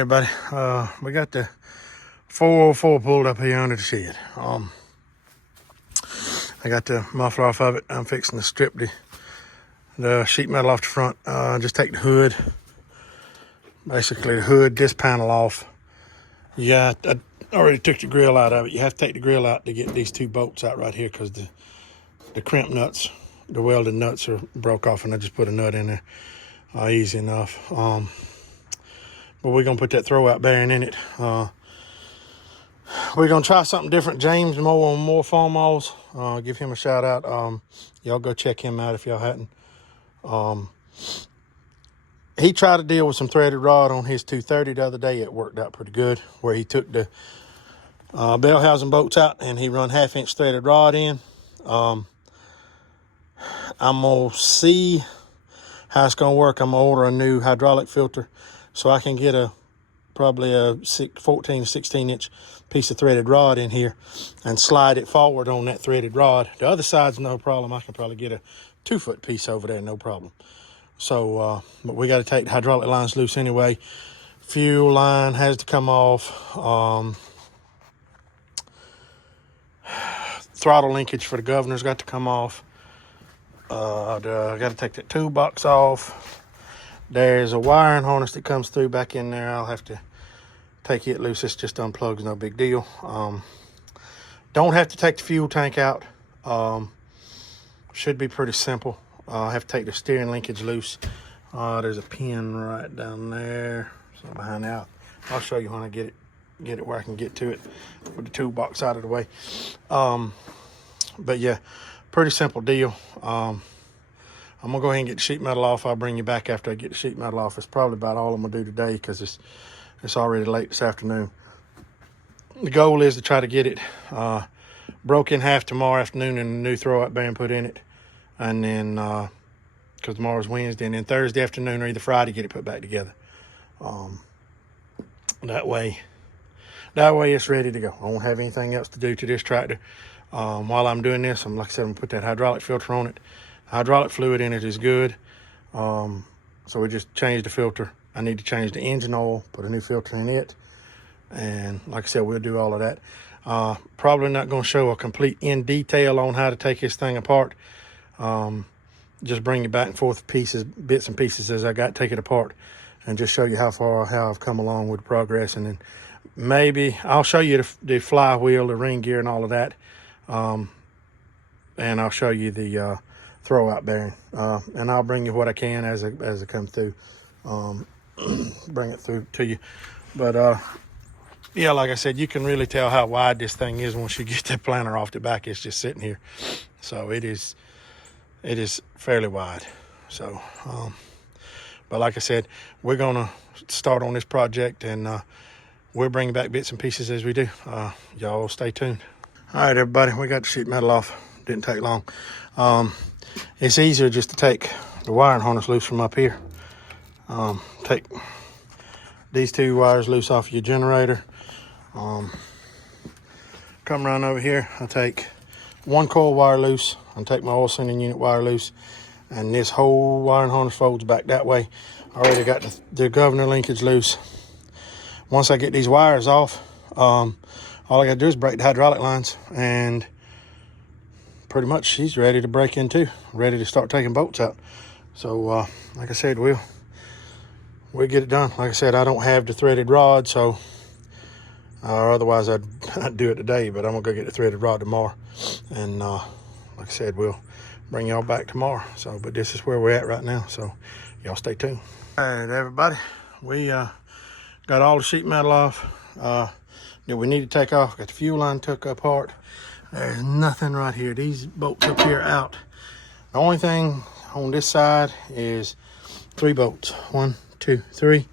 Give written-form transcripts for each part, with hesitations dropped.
everybody. We got the 404 pulled up here under the shed. I got the muffler off of it. I'm fixing to strip the sheet metal off the front. Just take the hood, basically the hood, this panel off. I already took the grill out of it. You have to take the grill out to get these two bolts out right here because the crimp nuts, the welded nuts are broke off, and I just put a nut in there. Easy enough. But we're gonna put that throwout bearing in it. We're gonna try something different. James Moore on more Farmalls. Give him a shout out. Y'all go check him out if y'all hadn't. He tried to deal with some threaded rod on his 230 the other day. It worked out pretty good, where he took the bell housing bolts out and he run 1/2-inch threaded rod in. I'm gonna see how it's gonna work. I'm gonna order a new hydraulic filter so I can get probably a 14, 16-inch piece of threaded rod in here and slide it forward on that threaded rod. The other side's no problem. I can probably get a 2-foot piece over there, no problem. So, but we got to take the hydraulic lines loose anyway. Fuel line has to come off. Throttle linkage for the governor's got to come off. I got to take that toolbox off. There's a wiring harness that comes through back in there. I'll have to take it loose. It's just unplugs, no big deal. Don't have to take the fuel tank out. Should be pretty simple. I have to take the steering linkage loose. There's a pin right down there. So behind out. I'll show you when I get it where I can get to it with the toolbox out of the way. But yeah, pretty simple deal. I'm gonna go ahead and get the sheet metal off. I'll bring you back after I get the sheet metal off. It's probably about all I'm gonna do today because it's already late this afternoon. The goal is to try to get it broke in half tomorrow afternoon and a new throwout bearing put in it. And then, because tomorrow's Wednesday, and then Thursday afternoon or either Friday, get it put back together. That way it's ready to go. I won't have anything else to do to this tractor. While I'm doing this, like I said, I'm gonna put that hydraulic filter on it. Hydraulic fluid in it is good. So we just changed the filter. I need to change the engine oil, put a new filter in it. And like I said, we'll do all of that. Probably not gonna show a complete in detail on how to take this thing apart. Just bring you back and forth pieces, bits and pieces as I take it apart, and just show you how I've come along with progress. And then maybe I'll show you the flywheel, the ring gear, and all of that. And I'll show you the throwout bearing. And I'll bring you what I can as I come through. Bring it through to you. But yeah, like I said, you can really tell how wide this thing is once you get that planter off the back. It's just sitting here, so it is fairly wide. So but like I said, we're gonna start on this project, and we'll bring back bits and pieces as we do. Y'all stay tuned. All right, everybody, we got the sheet metal off. Didn't take long. It's easier just to take the wiring harness loose from up here. Take these two wires loose off your generator. Come around over here. I'll take one coil wire loose. I'll take my oil sending unit wire loose, and this whole wiring harness folds back that way. I already got the governor linkage loose. Once I get these wires off, all I gotta do is break the hydraulic lines, and pretty much she's ready to break in too, ready to start taking bolts out. So like I said, we'll get it done. Like I said, I don't have the threaded rod, so otherwise I'd do it today, but I'm gonna go get the threaded rod tomorrow. And like I said, we'll bring y'all back tomorrow. So, but this is where we're at right now, so y'all stay tuned. All right, everybody, we got all the sheet metal off that we need to take off. Got the fuel line took apart. There's nothing right here. These bolts up here out. The only thing on this side is 3 bolts. 1, 2, 3.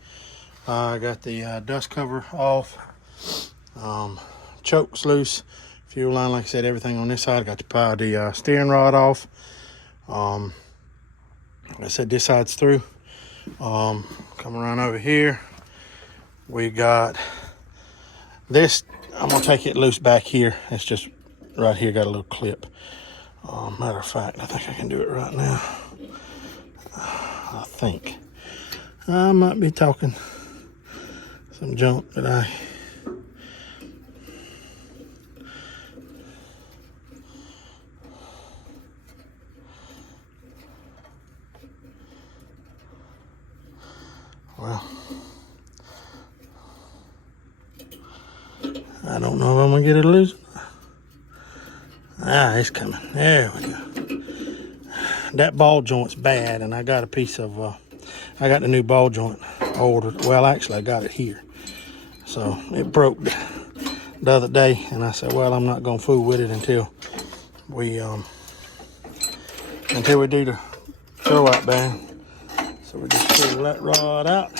I got the dust cover off. Chokes loose. Fuel line, like I said, everything on this side. I got the steering rod off. Like I said, this side's through. Come around over here. We got this. I'm gonna take it loose back here. It's just right here, got a little clip. Matter of fact, I think I can do it right now. I think I might be talking some junk that I I don't know if I'm gonna get it loose. It's coming. There we go. That ball joint's bad, and I got a piece of, I got the new ball joint ordered. Well, actually, I got it here. So it broke the other day, and I said, well, I'm not gonna fool with it until we do the throwout bearing. So we just pull that rod out.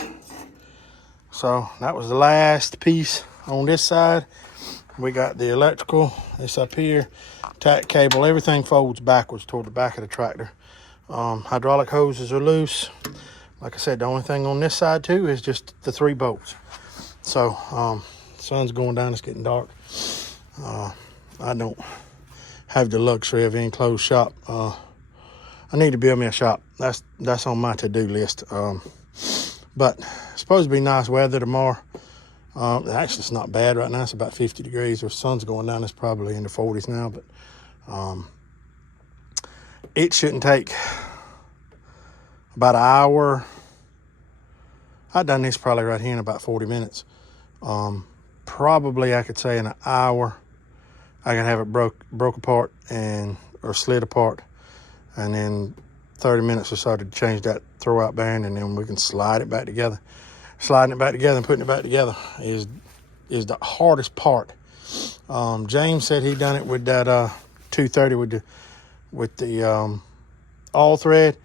So that was the last piece on this side. We got the electrical, this up here, tack cable, everything folds backwards toward the back of the tractor. Hydraulic hoses are loose. Like I said, the only thing on this side too is just the 3 bolts. So sun's going down, it's getting dark. I don't have the luxury of any closed shop. I need to build me a shop. That's on my to-do list. But it's supposed to be nice weather tomorrow. Actually, it's not bad right now. It's about 50 degrees. The sun's going down. It's probably in the 40s now. But it shouldn't take about an hour. I've done this probably right here in about 40 minutes. Probably I could say in an hour, I can have it broke apart or slid apart. And then 30 minutes or so to change that throwout bearing, and then we can slide it back together. Sliding it back together and putting it back together is the hardest part. James said he done it with that 230 with the all thread.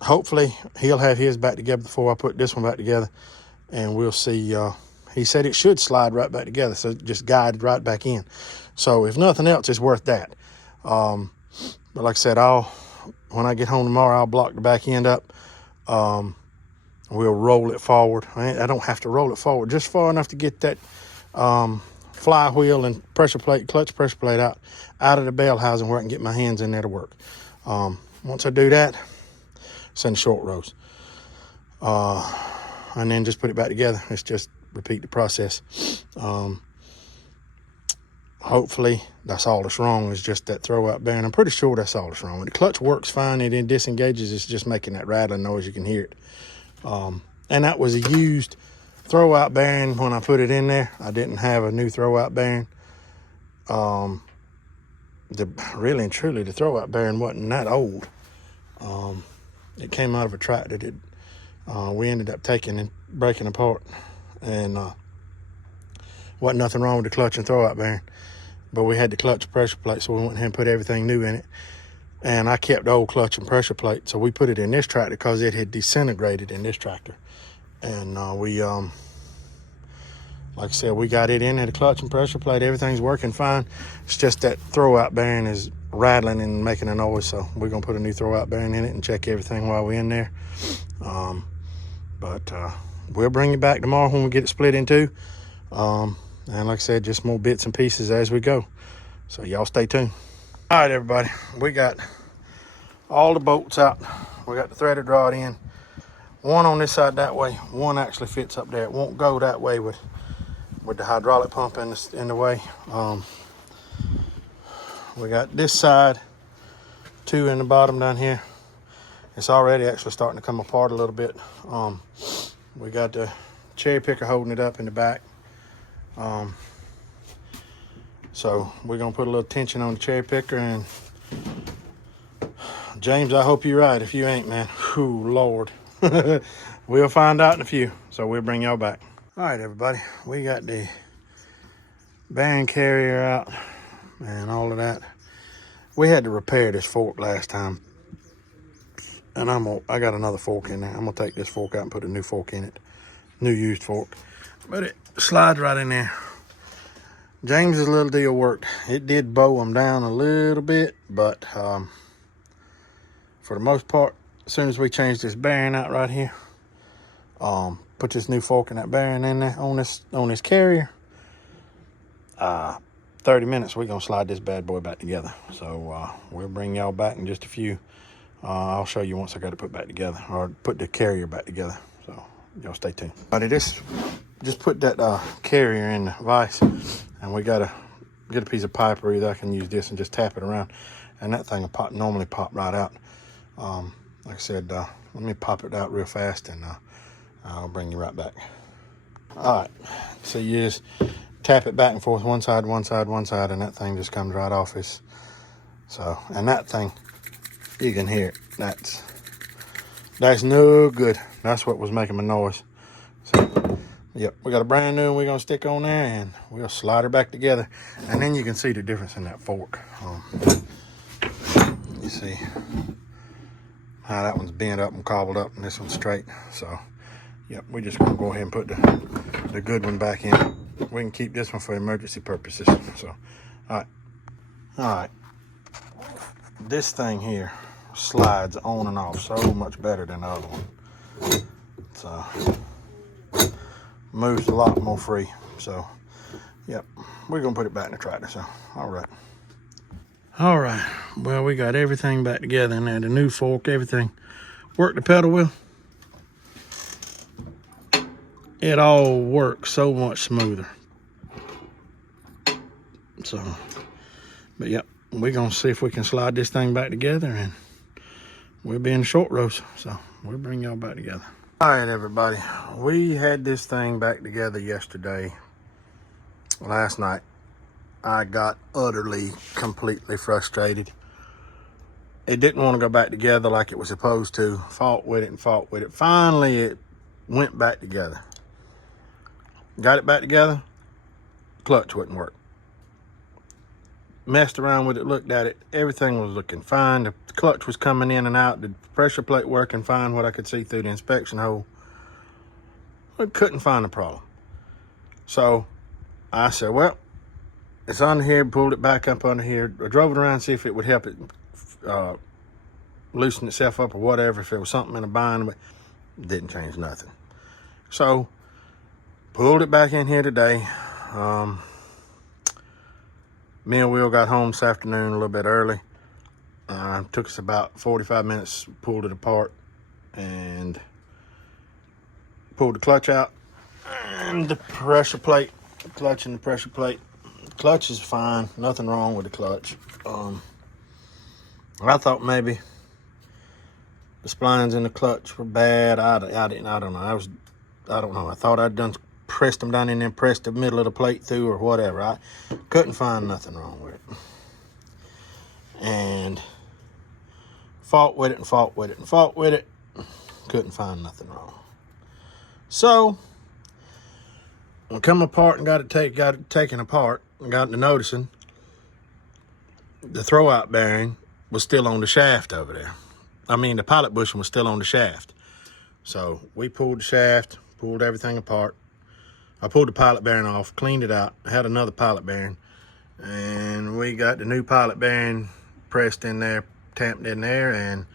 Hopefully he'll have his back together before I put this one back together, and we'll see. He said it should slide right back together, so just guide right back in. So if nothing else, it's worth that. But like I said, when I get home tomorrow, I'll block the back end up. We'll roll it forward. I don't have to roll it forward, just far enough to get that flywheel and clutch pressure plate out of the bell housing where I can get my hands in there to work. Once I do that, send short rows. And then just put it back together. It's just repeat the process. Hopefully that's all that's wrong is just that throwout bearing. I'm pretty sure that's all that's wrong. When the clutch works fine, it then disengages. It's just making that rattling noise. You can hear it. And that was a used throwout bearing when I put it in there. I didn't have a new throwout bearing. Really and truly, the throwout bearing wasn't that old. It came out of a tractor that we ended up taking and breaking apart. And wasn't nothing wrong with the clutch and throwout bearing. But we had the clutch pressure plate, so we went ahead and put everything new in it. And I kept the old clutch and pressure plate, so we put it in this tractor because it had disintegrated in this tractor. And we, like I said, we got it in there, the clutch and pressure plate, everything's working fine. It's just that throwout bearing is rattling and making a noise, so we're gonna put a new throwout bearing in it and check everything while we're in there. But we'll bring it back tomorrow when we get it split in two. And like I said, just more bits and pieces as we go. So y'all stay tuned. All right, everybody, we got all the bolts out. We got the threaded rod in. One on this side that way. One actually fits up there. It won't go that way with the hydraulic pump in the way. We got this side, 2 in the bottom down here. It's already actually starting to come apart a little bit. We got the cherry picker holding it up in the back. So we're gonna put a little tension on the cherry picker, and James, I hope you're right. If you ain't, man, whew, Lord. We'll find out in a few, so we'll bring y'all back. All right, everybody, we got the bearing carrier out and all of that. We had to repair this fork last time, and I got another fork in there. I'm gonna take this fork out and put a new fork in it, new used fork, but it slides right in there. James's little deal worked. It did bow them down a little bit, but for the most part, as soon as we change this bearing out right here, put this new fork and that bearing in there on this carrier, 30 minutes, we're gonna slide this bad boy back together. So we'll bring y'all back in just a few. I'll show you once I got it put back together, or put the carrier back together. So y'all stay tuned. All right, just put that carrier in the vise, and we gotta get a piece of pipe, or either I can use this and just tap it around, and that thing will normally pop right out. Like I said, let me pop it out real fast, and I'll bring you right back. All right, so you just tap it back and forth, one side, one side, one side, and that thing just comes right off. And that thing, you can hear it. That's no good. That's what was making my noise. So, yep, we got a brand new one we're gonna stick on there, and we'll slide her back together, and then you can see the difference in that fork. You see how that one's bent up and cobbled up, and this one's straight. So, yep, we're just gonna go ahead and put the good one back in. We can keep this one for emergency purposes. So, all right. This thing here slides on and off so much better than the other one. So, moves a lot more free. So, yep, we're gonna put it back in the tractor. So, all right. Well, we got everything back together in there. The new fork, everything. Work the pedal wheel. It all works so much smoother. So, but yep, we're gonna see if we can slide this thing back together, and we'll be in the short rows. So we'll bring y'all back together. All right, everybody, we had this thing back together yesterday. Last night, I got utterly, completely frustrated. It didn't want to go back together like it was supposed to. Fought with it. Finally, it went back together. Got it back together. Clutch wouldn't work. Messed around with it, looked at it. Everything was looking fine. The clutch was coming in and out. The pressure plate working fine, what I could see through the inspection hole. I couldn't find the problem. So I said, well, it's under here. Pulled it back up under here. I drove it around to see if it would help it loosen itself up or whatever, if there was something in the bind, but it didn't change nothing. So pulled it back in here today. Me and Will got home this afternoon a little bit early. Took us about 45 minutes, pulled it apart, and pulled the clutch out. And the pressure plate, the clutch and the pressure plate. The clutch is fine, nothing wrong with the clutch. I thought maybe the splines in the clutch were bad. I don't know. I don't know. I thought I'd pressed them down in there, pressed the middle of the plate through or whatever. I couldn't find nothing wrong with it. And fought with it. Couldn't find nothing wrong. So I come apart and got it taken apart and got to noticing the throwout bearing was still on the shaft over there. I mean, the pilot bushing was still on the shaft. So we pulled the shaft, pulled everything apart. I pulled the pilot bearing off, cleaned it out, had another pilot bearing, and we got the new pilot bearing pressed in there, tamped in there, and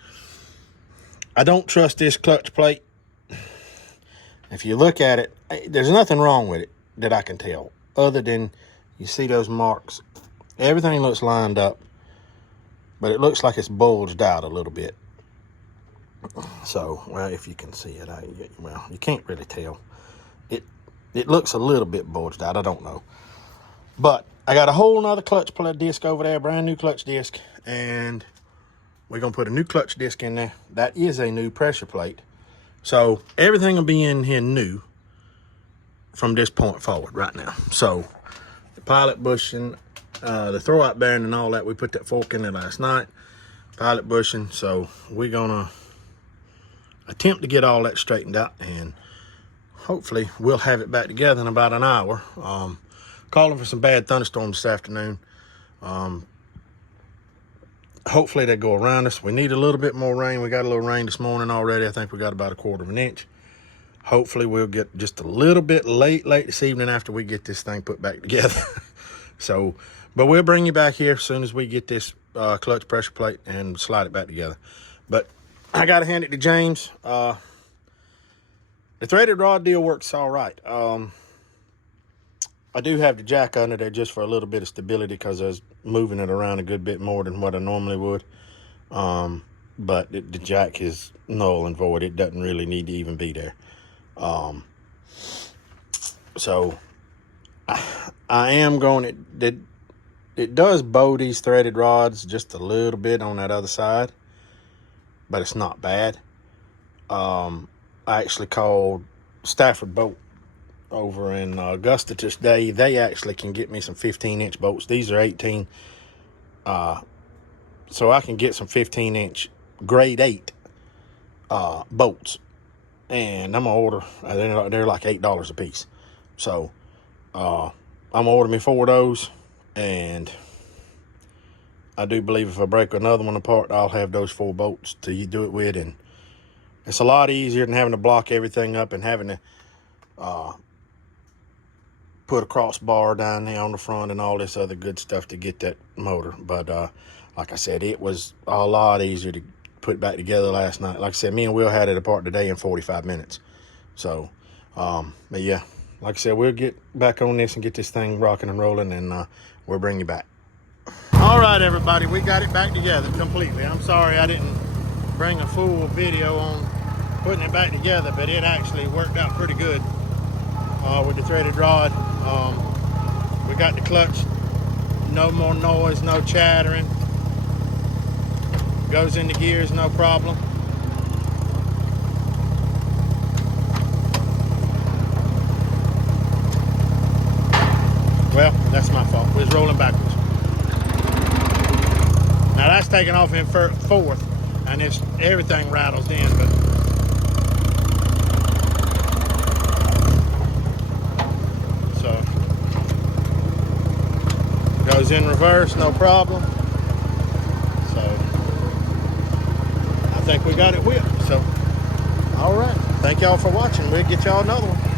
I don't trust this clutch plate. If you look at it, there's nothing wrong with it that I can tell, other than you see those marks. Everything looks lined up, but it looks like it's bulged out a little bit. So, well, if you can see it, well, you can't really tell. It looks a little bit bulged out. I don't know. But I got a whole nother clutch plate disc over there, brand new clutch disc, and we're going to put a new clutch disc in there. That is a new pressure plate. So everything will be in here new from this point forward right now. So the pilot bushing, the throwout bearing and all that, we put that fork in there last night. Pilot bushing. So we're going to attempt to get all that straightened out, and hopefully we'll have it back together in about an hour. Calling for some bad thunderstorms this afternoon. Hopefully they go around us. We need a little bit more rain. We got a little rain this morning already. I think we got about 1/4 inch. Hopefully we'll get just a little bit late this evening after we get this thing put back together. So, but we'll bring you back here as soon as we get this clutch pressure plate and slide it back together. But I got to hand it to James. The threaded rod deal works all right. I do have the jack under there just for a little bit of stability because I was moving it around a good bit more than what I normally would. But the jack is null and void. It doesn't really need to even be there. So I am going, it does bow these threaded rods just a little bit on that other side, but it's not bad. I actually called Stafford Bolt over in Augusta today. They actually can get me some 15-inch bolts. These are 18. So I can get some 15-inch grade 8 bolts. And I'm going to order, they're like $8 a piece. So I'm going to order me 4 of those. And I do believe if I break another one apart, I'll have those 4 bolts to do it with. And it's a lot easier than having to block everything up and having to put a crossbar down there on the front and all this other good stuff to get that motor. But like I said, it was a lot easier to put back together last night. Like I said, me and Will had it apart today in 45 minutes. So, but yeah, like I said, we'll get back on this and get this thing rocking and rolling, and we'll bring you back. All right, everybody, we got it back together completely. I'm sorry I didn't bring a full video on putting it back together, but it actually worked out pretty good with the threaded rod. We got the clutch, no more noise, no chattering. Goes into gears, no problem. Well, that's my fault. We was rolling backwards. Now that's taking off in fourth, and it's everything rattles in, but so goes in reverse, no problem. So I think we got it whipped. So all right, thank y'all for watching. We'll get y'all another one.